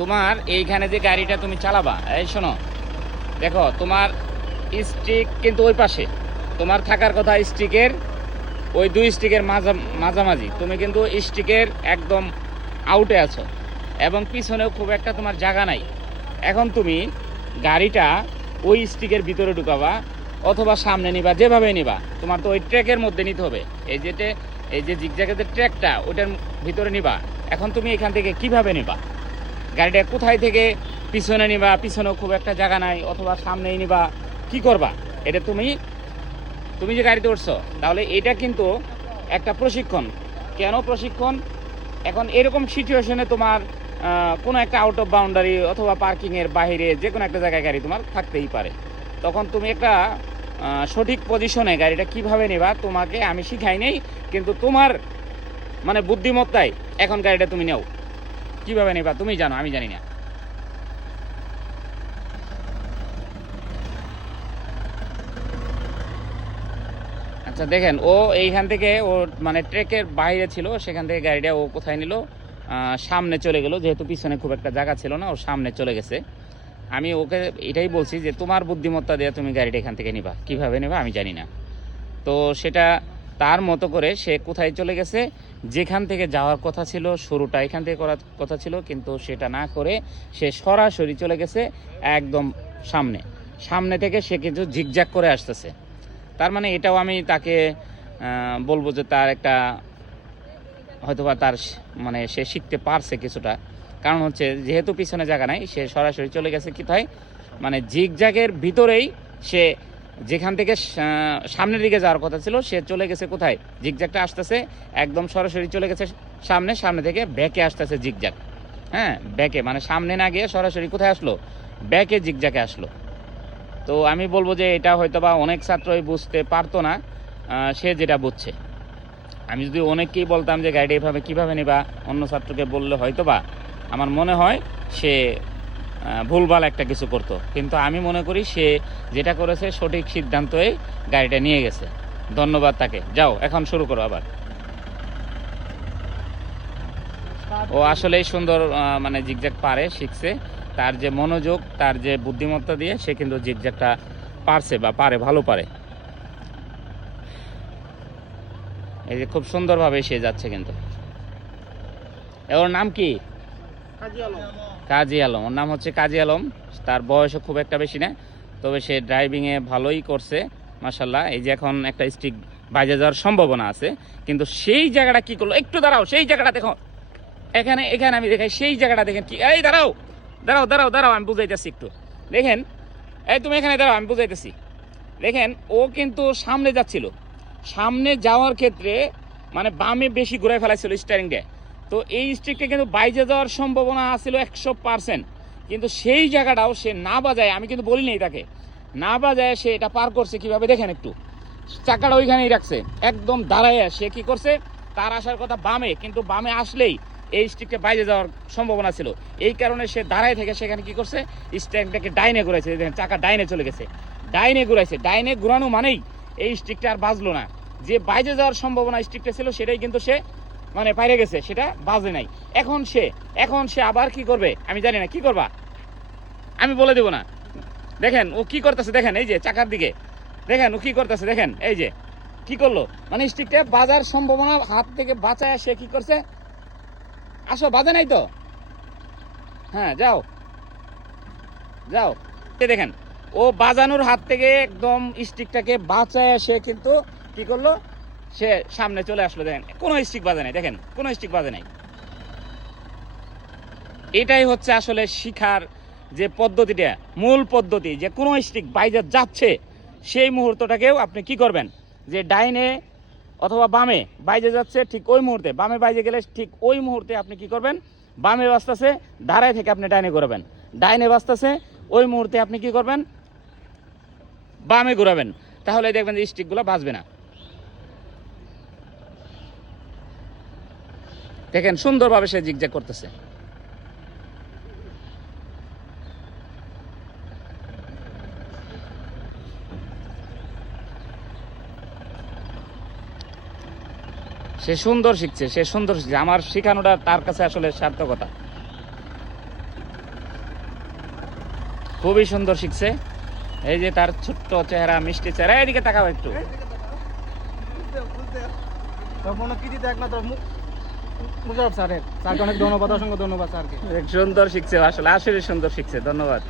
তোমার এইখানে যে গাড়িটা তুমি চালাবা, এই শোনো, দেখো তোমার স্টিক কিন্তু ওই পাশে, তোমার থাকার কথা স্টিকের ওই দুই স্টিকের মাঝামাঝি, তুমি কিন্তু স্টিকের একদম আউটে আছো এবং পিছনেও খুব একটা তোমার জায়গা নাই। এখন তুমি গাড়িটা ওই স্টিকের ভিতরে ঢুকাবা অথবা সামনে নিবা, যেভাবে নিবা তোমার তো ওই ট্র্যাকের মধ্যে নিতে হবে। এই যে জিগজ্যাগের ট্র্যাকটা ওটার ভিতরে নিবা। এখন তুমি এখান থেকে কিভাবে নিবা গাড়িটা, কোথায় থেকে পিছনে নিবা, পিছনেও খুব একটা জায়গা নাই, অথবা সামনেই নিবা, কি করবা? এটা তুমি যে গাড়িতে উঠছো, তাহলে এটা কিন্তু একটা প্রশিক্ষণ। কেন প্রশিক্ষণ? এখন এরকম সিচুয়েশনে তোমার কোনো একটা আউট অফ বাউন্ডারি অথবা পার্কিংয়ের বাইরে যে কোনো একটা জায়গায় গাড়ি তোমার থাকতেই পারে। তখন তুমি একটা সঠিক পজিশনে গাড়িটা কিভাবে নেবা তোমাকে আমি শিখাই নেই, কিন্তু তোমার মানে বুদ্ধিমত্তায় এখন গাড়িটা তুমি নাও, কিভাবে নেবা তুমি জানো, আমি জানি না। আচ্ছা দেখেন, ও এইখান থেকে ও মানে ট্রেকের বাইরে ছিল, সেখান থেকে গাড়িটা ও কোথায় নিল, সামনে চলে গেল, যেহেতু পিছনে খুব একটা জায়গা ছিল না, ও সামনে চলে গেছে। আমি ওকে এটাই বলছি যে তোমার বুদ্ধিমত্তা দিয়ে তুমি গাড়িটা এখান থেকে নিবা, কিভাবে নেবা আমি জানি না। তো সেটা তার মতো করে সে কোথায় চলে গেছে, যেখান থেকে যাওয়ার কথা ছিল, শুরুটা এখান থেকে করার কথা ছিল, কিন্তু সেটা না করে সে সরাসরি চলে গেছে একদম সামনে থেকে সে কিন্তু ঝিকঝাক করে আসতেছে। তার মানে এটাও আমি তাকে বলবো যে তার একটা হয়তোবা তার মানে সে শিখতে পারছে কিছুটা। কারণ হচ্ছে যেহেতু পিছনে জায়গা নাই, সে সরাসরি চলে গেছে কোথায়, মানে জিগজ্যাগের ভিতরেই সে যেখান থেকে সামনের দিকে যাওয়ার কথা ছিল সে চলে গেছে কোথায়, জিগজ্যাগটা আসতেছে একদম সরাসরি চলে গেছে সামনে থেকে ব্যাকে আসতেছে জিগজ্যাগ। হ্যাঁ, ব্যাকে মানে সামনে না গিয়ে সরাসরি কোথায় আসলো, ব্যাকে জিগজ্যাগে আসলো। তো আমি বলবো যে এটা হয়তোবা অনেক ছাত্রই বুঝতে পারতো না, সে যেটা বুঝছে। আমি যদি অনেককেই বলতাম যে গাড়িটা এভাবে কীভাবে নেবা, অন্য ছাত্রকে বললে হয়তোবা আমার মনে হয় সে ভুলভাল একটা কিছু করতো। কিন্তু আমি মনে করি সে যেটা করেছে সঠিক সিদ্ধান্তই গাড়িটা নিয়ে গেছে। ধন্যবাদ তাকে। যাও এখন শুরু করো আবার। ও আসলেই সুন্দর মানে জিগজ্যাগ পারে, শিখছে। তার যে মনোযোগ, তার যে বুদ্ধিমত্তা দিয়ে সে কিন্তু জিগজ্যাগটা পারছে বা পারে, ভালো পারে। এই যে খুব সুন্দরভাবে সে যাচ্ছে কিন্তু। ওর নাম কি? কাজী আলম। ওর নাম হচ্ছে কাজী আলম। তার বয়সও খুব একটা বেশি না, তবে সে ড্রাইভিংয়ে ভালোই করছে মাশাল্লাহ। এই যে এখন একটা স্টিক বাইরে যাওয়ার সম্ভাবনা আছে, কিন্তু সেই জায়গাটা কি করলো, একটু দাঁড়াও, সেই জায়গাটা দেখো, এখানে আমি দেখাই, সেই জায়গাটা দেখেন কি, এই দাঁড়াও দাঁড়াও দাঁড়াও দাঁড়াও, আমি বুঝাইতেছি একটু। দেখেন, এই তুমি এখানে দাঁড়াও, আমি বুঝাইতেছি। দেখেন, ও কিন্তু সামনে যাচ্ছিল, সামনে যাওয়ার ক্ষেত্রে মানে বামে বেশি ঘুরাই ফেলাইছিল স্টিয়ারিং দিয়ে। তো এই স্টিকটা কিন্তু বাইরে যাওয়ার সম্ভাবনা ছিল 100%, কিন্তু সেই জায়গাটাও সে না বাজায়, আমি কিন্তু বলি নেই তাকে, না বাজায় সে এটা পার করছে কিভাবে দেখেন একটু। চাকাটা ওইখানেই রাখছে, একদম দাঁড়ায় সে কি করছে, তার আসার কথা বামে, কিন্তু বামে আসলেই এই স্টিকটা বাইরে যাওয়ার সম্ভাবনা ছিল। এই কারণে সে দাঁড়ায় থেকে সেখানে কি করছে, স্টিয়ারিংটাকে ডাইনে ঘুরাইছে। দেখেন চাকা ডাইনে চলে গেছে, ডাইনে ঘুরাইছে। ডাইনে ঘুরানো মানেই এই স্টিকটা আর বাজলো না। যে বাইরে যাওয়ার সম্ভাবনা স্টিকটা ছিল সেটাই কিন্তু সে মানে বাইরে গেছে, সেটা বাজে নাই। এখন সে আবার কি করবে আমি জানি না, কি করবা আমি বলে দেবো না। দেখেন ও কি করতেছে, দেখেন এই যে চাকার দিকে দেখেন ও কি করতেছে, দেখেন এই যে কি করলো, মানে স্টিকটা বাজার সম্ভাবনা হাত থেকে বাঁচায় সে কি করছে, আসো, বাজে নাই তো, হ্যাঁ যাও যাও। দেখেন ও বাজানোর হাত থেকে একদম স্টিকটাকে বাঁচায় সে কিন্তু কি করলো, সে সামনে চলে আসলো। দেখেন কোনো স্টিক বাজে নাই, দেখেন কোনো স্টিক বাজে নাই। এটাই হচ্ছে আসলে শিখার যে পদ্ধতিটা, মূল পদ্ধতি, যে কোনো স্টিক বাইরে যাচ্ছে সেই মুহূর্তটাকেও আপনি কি করবেন, যে ডাইনে অথবা বামে বাইরে যাচ্ছে ঠিক ওই মুহূর্তে, বামে বাইরে গেলে ঠিক ওই মুহূর্তে আপনি কি করবেন, বামে বাজতেছে দাঁড়ায় থেকে আপনি ডাইনে ঘোরাবেন, ডাইনে বাজতেছে ওই মুহূর্তে আপনি কি করবেন, বামে ঘোরাবেন। তাহলে দেখবেন যে স্টিকগুলো বাজবে না। দেখেন সুন্দরভাবে সে জিগজ্যাগ করতেছে। সে সুন্দর শিখছে, আমার শেখানোটা তার কাছে আসলে সার্থকতা। খুবই সুন্দর শিখছে। এই যে তার ছোট্ট চেহারা, মিষ্টি চেহারা, এদিকে তাকাও একটু। মুশারফ স্যারের, স্যারকে অনেক ধন্যবাদ, অসংখ্য ধন্যবাদ স্যারকে। সুন্দর শিখছে, আসলে আসলে সুন্দর শিখছে, ধন্যবাদ।